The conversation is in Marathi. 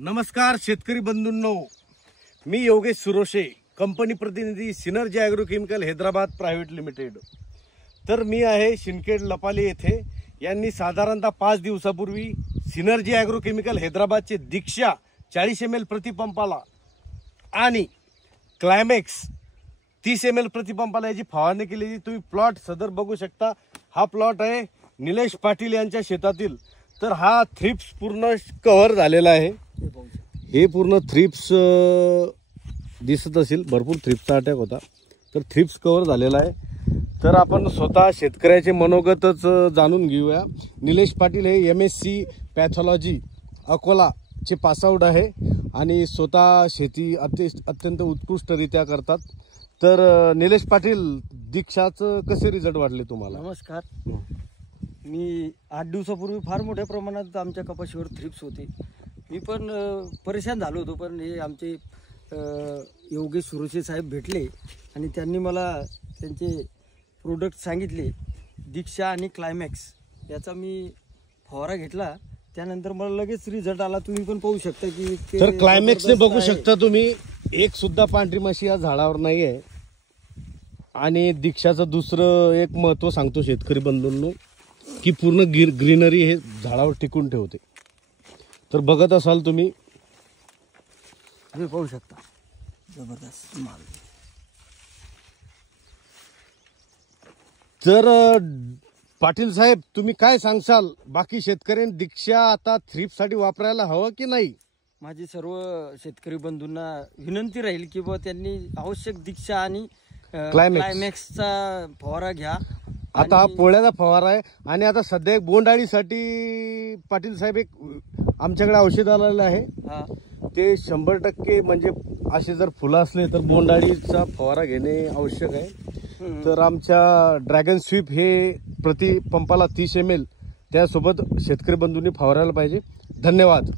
नमस्कार शेतकरी बंधूंनो, मी योगेश सुरोशे, कंपनी प्रतिनिधी सिनर्जी ॲग्रोकेमिकल हैदराबाद प्रायव्हेट लिमिटेड। तर मी आहे शिंदखेड लपाले येथे। यांनी साधारणतः 5 दिवसापूर्वी सिनर्जी ॲग्रोकेमिकल हैदराबादचे दीक्षा 40 ml प्रतिपंपाला आणि क्लायमॅक्स 30 ml प्रतिपंपाला याची फवारणी केली। तुम्ही प्लॉट सदर बघू शकता। हा प्लॉट आहे निलेश पाटील यांच्या शेतातील। तर हा थ्रिप्स पूर्ण कव्हर झालेला आहे। हे पूर्ण थ्रिप्स दिसत असेल, भरपूर थ्रिप्सचा अटॅक होता, तर थ्रिप्स कव्हर झालेला आहे। तर आपण स्वतः शेतकऱ्याचे मनोगतच जाणून घेऊया। निलेश पाटील हे MSc पॅथॉलॉजी अकोलाचे पासआउट आहे आणि स्वतः शेती अत्यंत उत्कृष्टरित्या करतात। तर निलेश पाटील, दीक्षाचं कसे रिझल्ट वाटले तुम्हाला? नमस्कार, मी 8 दिवसापूर्वी फार मोठ्या प्रमाणात आमच्या कपाशीवर थ्रिप्स होते। मी पण परेशान झालो होतो, पण हे आमचे योगेश सुरोशे साहेब भेटले आणि त्यांनी मला त्यांचे प्रोडक्ट सांगितले, दीक्षा आणि क्लायमॅक्स याचा मी फवारा घेतला। त्यानंतर मला लगेच रिझल्ट आला। तुम्ही पण पाहू शकता की तर क्लायमॅक्सने बघू शकता तुम्ही, एक सुद्धा पांढरी माशी या झाडावर नाही आहे। आणि दीक्षाचं दुसरं एक महत्त्व सांगतो शेतकरी बंधूंनो, की पूर्ण ग्रीनरी हे झाडावर टिकून ठेवते। तर बघत असाल तुम्ही, पाहू शकता, जबरदस्त माल। तर पाटील साहेब, तुम्ही काय सांगसाल, बाकी शेतकऱ्यांनी दीक्षा आता थ्रिप्ससाठी वापरायला हवं की नाही? माझी सर्व शेतकरी बंधूंना विनंती राहील की त्यांनी आवश्यक दीक्षा आणि क्लायमॅक्सचा फवारा घ्या। आता हा पोळ्याचा फवारा आहे आणि आता सध्या एक बोंडअळीसाठी पाटील साहेब एक आमच्याकडे औषध आलेलं आहे। ते 100% म्हणजे असे जर फुलं असले तर बोंडअळीचा फवारा घेणे आवश्यक आहे। तर आमच्या ड्रॅगन स्वीप हे प्रति पंपाला 30 ml त्यासोबत शेतकरी बंधूंनी फवारायला पाहिजे। धन्यवाद।